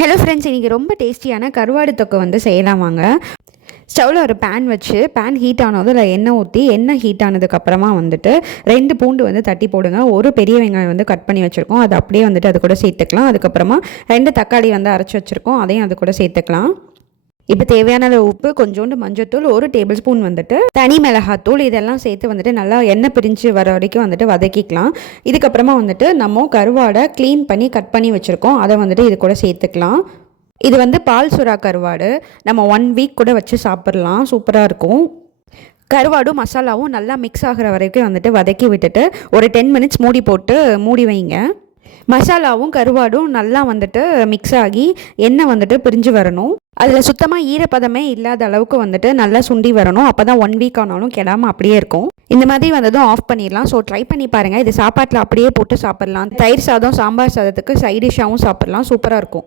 Hello friends, இன்றைக்கி ரொம்ப டேஸ்டியான கருவாடு தொக்கை வந்து செய்யலாம் வாங்க. ஸ்டவ்வில் ஒரு பேன் வச்சு பேன் ஹீட் ஆனதும் அதில் எண்ணெய் ஊற்றி எண்ணெய் ஹீட் ஆனதுக்கப்புறமா வந்துட்டு 2 பூண்டு வந்து தட்டி போடுங்க. ஒரு பெரிய வெங்காயம் வந்து கட் பண்ணி வச்சுருக்கோம், அது அப்படியே வந்துட்டு அது கூட சேர்த்துக்கலாம். அதுக்கப்புறமா 2 தக்காளி வந்து அரைச்சி வச்சுருக்கோம், அதையும் அது கூட சேர்த்துக்கலாம். இப்போ தேவையான உப்பு, கொஞ்சோண்டு மஞ்சத்தூள், 1 டேபிள் ஸ்பூன் வந்துட்டு தனி மிளகாத்தூள், இதெல்லாம் சேர்த்து வந்துட்டு நல்லா எண்ணெய் பிரிஞ்சு வர வரைக்கும் வந்துட்டு வதக்கிக்கலாம். இதுக்கப்புறமா வந்துட்டு நம்ம கருவாடை க்ளீன் பண்ணி கட் பண்ணி வச்சுருக்கோம், அதை வந்துட்டு இது கூட சேர்த்துக்கலாம். இது வந்து பால் சுறா கருவாடு. நம்ம 1 வீக் கூட வச்சு சாப்பிட்லாம், சூப்பராக இருக்கும். கருவாடும் மசாலாவும் நல்லா மிக்ஸ் ஆகிற வரைக்கும் வந்துட்டு வதக்கி விட்டுட்டு ஒரு 10 மினிட்ஸ் மூடி போட்டு மூடி வைங்க. மசாலாவும் கருவாடும் நல்லா வந்துட்டு மிக்ஸ் ஆகி எண்ணெய் வந்துட்டு பிரிஞ்சு வரணும். அதில் சுத்தமாக ஈரப்பதமே இல்லாத அளவுக்கு வந்துட்டு நல்லா சுண்டி வரணும். அப்போ தான் 1 வீக் ஆனாலும் கெடாமல் அப்படியே இருக்கும். இந்த மாதிரி வந்ததும் ஆஃப் பண்ணிடலாம். ஸோ ட்ரை பண்ணி பாருங்கள். இது சாப்பாட்டில் அப்படியே போட்டு சாப்பிட்லாம். தயிர் சாதம், சாம்பார் சாதத்துக்கு சைட் டிஷ்ஷாகவும் சாப்பிட்லாம், சூப்பராக இருக்கும்.